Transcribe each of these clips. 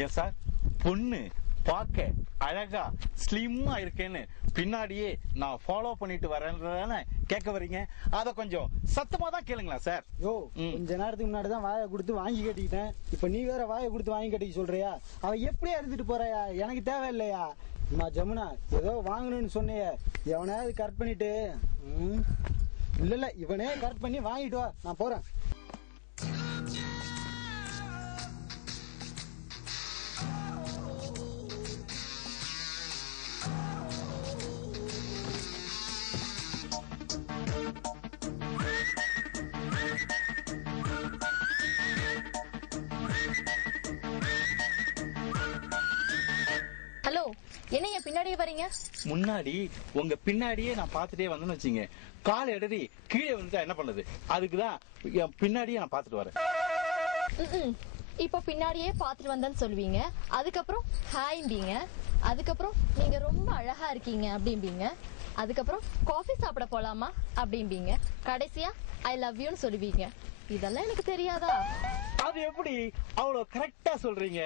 ஏன் சார் பொண்ணு பாக்க அழகா ஸ்லிம்மா இருக்கேன்னு பின்னாடியே நான் ஃபாலோ பண்ணிட்டு வரேன்றதானே கேட்க வரீங்க? அத கொஞ்சம் சத்தமா தான் கேளுங்களா சார். யோ, கொஞ்ச நேரத்துக்கு முன்னாடிதான் வாயை கொடுத்து வாங்கி கட்டிக்கிட்டேன். இப்ப நீ வேற வாயை கொடுத்து வாங்கி கட்டிக்க சொல்றியா? அவ எப்படியா இருந்துட்டு போறாயா? எனக்கு தேவையில்லையா? அம்மா ஜமுனா, ஏதோ வாங்கணும்னு சொன்னிய, எவனையாவது கரெக்ட் பண்ணிட்டு. இல்ல இவனே கரெக்ட் பண்ணி வாங்கிட்டு வா, நான் போறேன். ஹலோ, என்ன என் பின்னாடியே வரீங்க? முன்னாடி உங்க பின்னாடியே நான் பாத்துட்டே வந்தேன்னு வச்சுங்க, கால் இடறி கீழே வந்துட்டா என்ன பண்ணது? அதுக்குதான் என் பின்னாடியே நான் பாத்துட்டு வரேன். இப்ப பின்னாடியே பாத்துட்டு வந்தேன்னு சொல்லுவீங்க, அதுக்கப்புறம் ஹாய்ம்பீங்க, அதுக்கப்புறம் நீங்க ரொம்ப அழகா இருக்கீங்க அப்படிம்பீங்க, அதுக்கப்புறம் காஃபி சாப்பிட போலாமா அப்படிம்பீங்க, கடைசியா ஐ லவ் யூன்னு சொல்லுவீங்க. இதெல்லாம் எனக்கு தெரியாதா? அது எப்படி அவ்வளவு கரெக்டா சொல்றீங்க?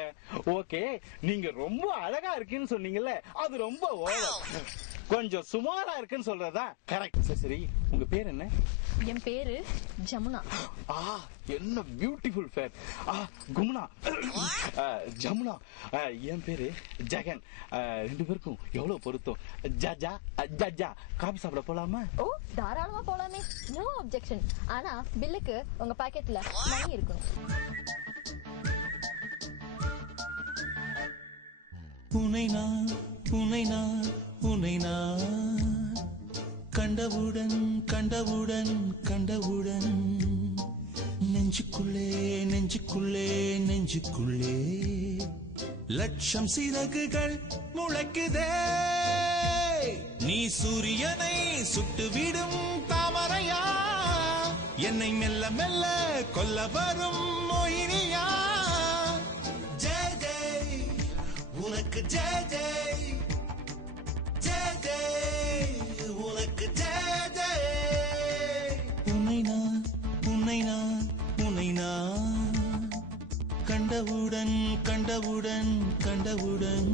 ஓகே, நீங்க ரொம்ப அழகா இருக்குன்னு சொன்னீங்கல்ல, அது ரொம்ப ஓவர். கொஞ்சம் சுமாரா இருக்குன்னு சொல்றதா கரெக்ட். சரி, உங்க பேர் என்ன? என் பேரு ஜமுனா. என்ன பியூட்டிஃபுல் பேர். குமுனா, ஜமுனா. என் பேரு ஜெகன். ரெண்டு பேருக்கும் எவ்வளவு பொருத்தம். ஜஜா ஜஜா. காபி சாப்பிட போலாமா? ஓ, தாராளமா போலாமே, நோ அப்ஜெக்ஷன். ஆனா பில்லுக்கு உங்க பாக்கெட்ல மணி இருக்கணும். உனை கண்டவுடன் கண்டவுடன் கண்டவுடன் நெஞ்சுக்குள்ளே நெஞ்சுக்குள்ளே நெஞ்சுக்குள்ளே லட்சம் சிறகுகள் முளைக்குதே. நீ சூரியனை சுட்டுவிடும் தாமரையா, என்னை மெல்ல மெல்ல கொல்ல வரும் மோகினியா. ஜெய் ஜெய் உனக்கு, ஜெய் ஜெய் ஜெய் ஜெய் உனக்கு, ஜெய் ஜெய். உன்னை நான் கண்டவுடன் கண்டவுடன் கண்டவுடன்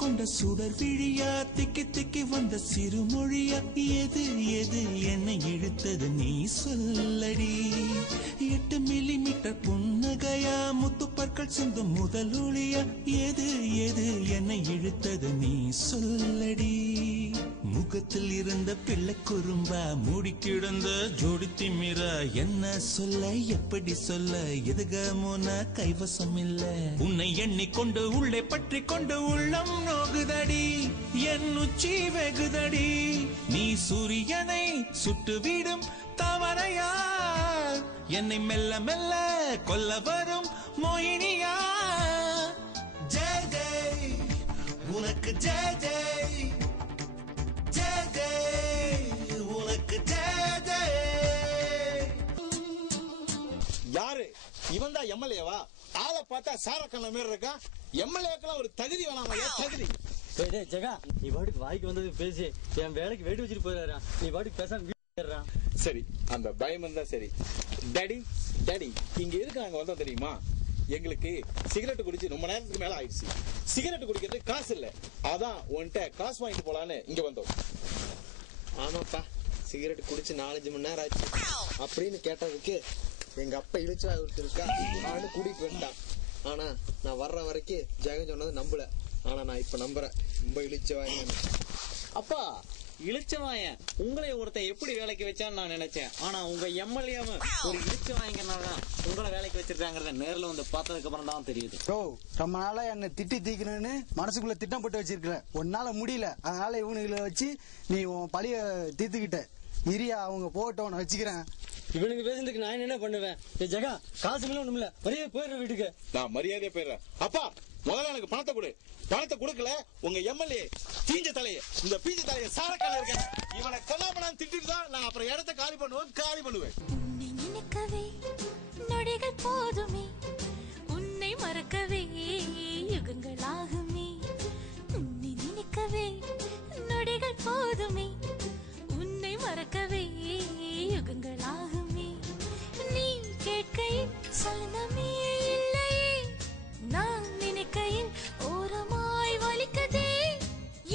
கொண்ட சுடர் விழியா, திக்கி திக்கி வந்த சிறுமொழியா, எது எது என்னை இழுத்தது நீ சொல்லடி. 8 மில்லிமீட்டர் புன்னகையா, முத்துப்பற்கள் சிந்தும் முதல் ஒளியா, எது எது என்னை இழுத்தது நீ சொல்லடி. முகத்தில் இருந்த பிள்ளை குறும்பா, மூடி கிடந்த ஜோடி திமிரா, என்ன சொல்ல எப்படி சொல்ல, எதுகமோன கைவசம் இல்ல. உன்னை எண்ணிக்கொண்டு உள்ளே பற்றி கொண்டு உள்ளம் நோகுதடி, என் உச்சி வெகுதடி. நீ சூரியனை சுட்டுவிடும் தாமரையா, என்னை மெல்ல மெல்ல கொல்ல வரும் மோகினியா. ஜெய் ஜெய் உனக்கு, ஜெய் ஜெய் ஜெய் ஜெய் உனக்கு, ஜெய் ஜெய். யாரு இவன்? தான் எம்எல்ஏவா? ஆளை பார்த்தா சாரக்கண்ண மாதிரி இருக்கா. எம்எல்ஏக்கெல்லாம் ஒரு தகுதி வேணாமா? தகுதி. ஜெகா, நீ பாட்டுக்கு வாய்க்கு வந்தது பேசி என் வேலைக்கு வெயிட் வச்சுட்டு போயிடுறா. நீ பாட்டுக்கு பேசாம சரி, அந்த பயம் தான் சரி. டாடி டாடி, இங்க எதுக்கு நாங்க வந்தோம் தெரியுமா? எங்களுக்கு சிகரெட் குடிச்சு ரொம்ப நேரத்துக்கு மேல ஆயிடுச்சு. சிகரெட் குடிக்கிறதுக்கு காசு இல்ல, அதான் உன்கிட்ட காசு வாங்கிட்டு போலான்னு இங்க வந்தோம். ஆமாப்பா, சிகரெட் குடிச்சு 4-5 மணி நேரம் ஆச்சு அப்படின்னு கேட்டதுக்கு எங்க அப்பா இழுச்சா இருக்கா அவனு கூட்டிட்டு வந்துட்டான். ஆனா நான் வர்ற வரைக்கும் ஜெகன் சொன்னது நம்பல. ஆனா நான் இப்ப நம்புறேன். ரொம்ப இழுச்சவாங்க. அப்பா, இழுச்சவாயன் உங்களை ஒருத்தன் எப்படி வேலைக்கு வச்சான்னு நான் நினைச்சேன். ஆனா உங்க எம்எல்ஏவும் ஒரு இழுச்சவாயங்கனாலதான் உங்களை வேலைக்கு வச்சிருக்காங்கறத நேர்ல வந்து பார்த்ததுக்கு அப்புறம் தான் தெரியுது. ரொம்ப நாளா என்ன திட்டி தீக்கணும்னு மனசுக்குள்ள திட்டம் போட்டு வச்சிருக்கல, உன்னால முடியல. அதனால இவனுங்களை வச்சு நீ உன் பழிய தீர்த்துக்கிட்ட. இரியா, அவங்க போட்டோன்னு வச்சுக்கிறேன். இவனுக்கு பேசுறதுக்கு நான் என்ன பண்ணுவேன்? ஜெகா, காசு மேல ஒண்ணும் இல்ல, மரியாதை போயிடுற வீட்டுக்கு. நான் மரியாதையா போயிடுறேன். அப்பா, முதல்ல எனக்கு பணத்தை கொடு. பணத்தை கொடுக்கல உங்க எம்எல்ஏ தீஞ்ச தலைய, இந்த பீஞ்ச தலைய சாரக்கால இருக்கேன், இவனை கண்ணாமணான்னு திட்டிட்டு தான் நான் அப்புறம் இடத்த காலி பண்ணுவேன். உன்னை நினைக்கவே நொடிகள் போதுமே, உன்னை மறக்கவே யுகங்கள் ஆகுமே. சலனமே இல்லையே நான் நினைக்கையில் ஓரமாய் வலிக்கதே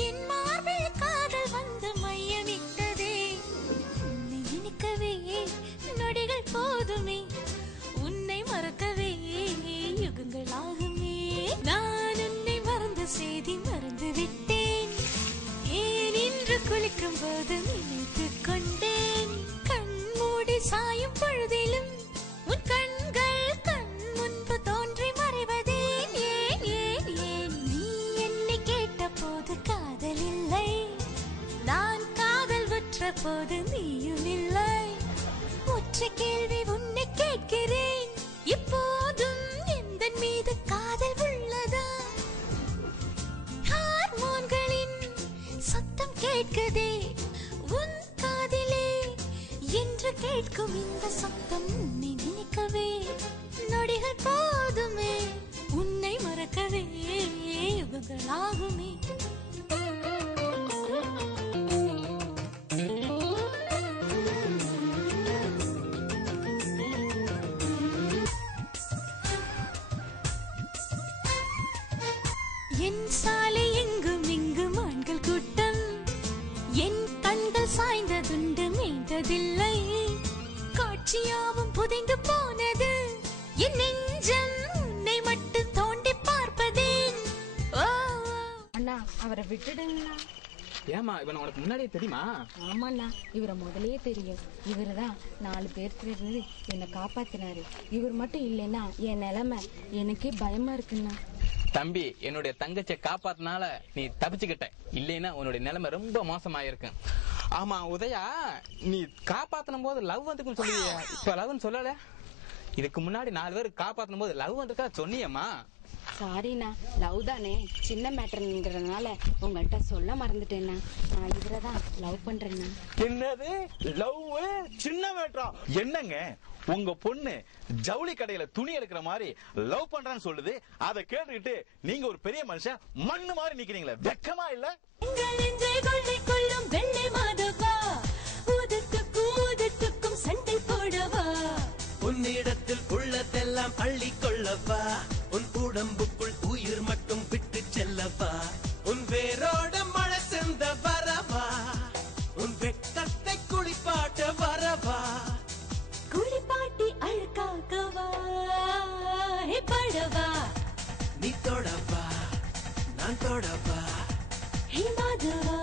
என் மார்பில் காதல் வந்து மையமிட்டதே உன்னை நினைக்கவே நொடிகள் போதுமே உன்னை மறக்கவே யுகங்கள் ஆகுமே நான் உன்னை மறந்த செய்தி மறந்து விட்டேன் ஏன் இன்று குளிக்கும் போது நினைத்துக் கொண்டேன் கண்மூடி சாயும் பொழுதிலும் உன் கண்கள் கண் முன்பு தோன்றி மறைவதே ஏன் ஏன் ஏன் நீ என்னை கேட்ட போது காதல் இல்லை நான் காதல் உற்ற போது நீயும் இல்லை ஒற்றை கேள்வி உன்னை கேட்கிறேன் இப்போதும் எந்தன் மீது காதல் உள்ளதா ஹார்மோன்களின் சத்தம் கேட்குதே உன் காதிலே என்று கேட்கும் இந்த சத்தம் உன்னை நினைக்கவே நொடிகள் போதுமே உன்னை மறக்கவே யுகங்கள் ஆகுமே என் சாலை எங்கும் இங்கும் ஆண்கள் கூட்டம் என் கண்கள் சாய்ந்ததுண்டு மீண்டதில்லை காட்சியாவும் புதைந்து போனது என் நெஞ்சம் உன்னை மட்டும் தோண்டி பார்ப்பதேன் அண்ணா அவரை விட்டுடுங்கண்ணா ஏமா இவன் உனக்கு முன்னாடியே தெரியுமா? ஆமாண்ணா இவரை முதலையே தெரியும். இவரு தான் 4 பேருக்கு இருந்து என்னை காப்பாத்தினாரு. இவர் மட்டும் இல்லைன்னா என் நிலைமை எனக்கே பயமா இருக்குண்ணா. தம்பி, என்னுடைய தங்கச்சியை காப்பாத்தினால நீ தப்பிச்சுக்கிட்ட, இல்லைன்னா உன்னுடைய நிலைமை ரொம்ப மோசமாயிருக்கும். ஆமா உதயா, நீ காப்பாத்தனும் போது லவ் வந்துக்குன்னு சொல்லுவிய, இப்ப லவ்னு சொல்லல. இதுக்கு முன்னாடி 4 பேருக்கு காப்பாத்தனும் போது லவ் வந்துக்கா சொன்னியம்மா. சாரிண்ணா, லவ் தானே சின்ன மேட்டர்ங்கிறதுனால உங்கள்கிட்ட சொல்ல மறந்துட்டேன்னா. நான் இவரை தான் லவ் பண்றேன்னா. என்னது லவ் சின்ன மேட்டரா? என்னங்க உங்க பொண்ணு ஜவுளி கடையில துணி எடுக்கிற மாதிரி லவ் பண்றான்னு சொல்லுது. அதை கேட்டுக்கிட்டு நீங்க ஒரு பெரிய மனுஷன் மண்ணு மாதிரி நிக்கிறீங்களே, வெக்கமா இல்ல? வெள்ளை மாதவா ஊதுக்கும் சண்டை போடவா உன்னிடத்தில் உள்ளதெல்லாம் அள்ளி கொள்ளவா, உன் உடம்புக்குள் உயிர் மட்டும் விட்டு செல்லவா, உன் வேரோட மழை சென்ற வரவா, உன் வெட்டத்தை குளிப்பாட்ட வரவா, குளிப்பாட்டி அழுக்காக்கவா படவா, நீ தொடவா நான் தொடவா ஹே மாதவா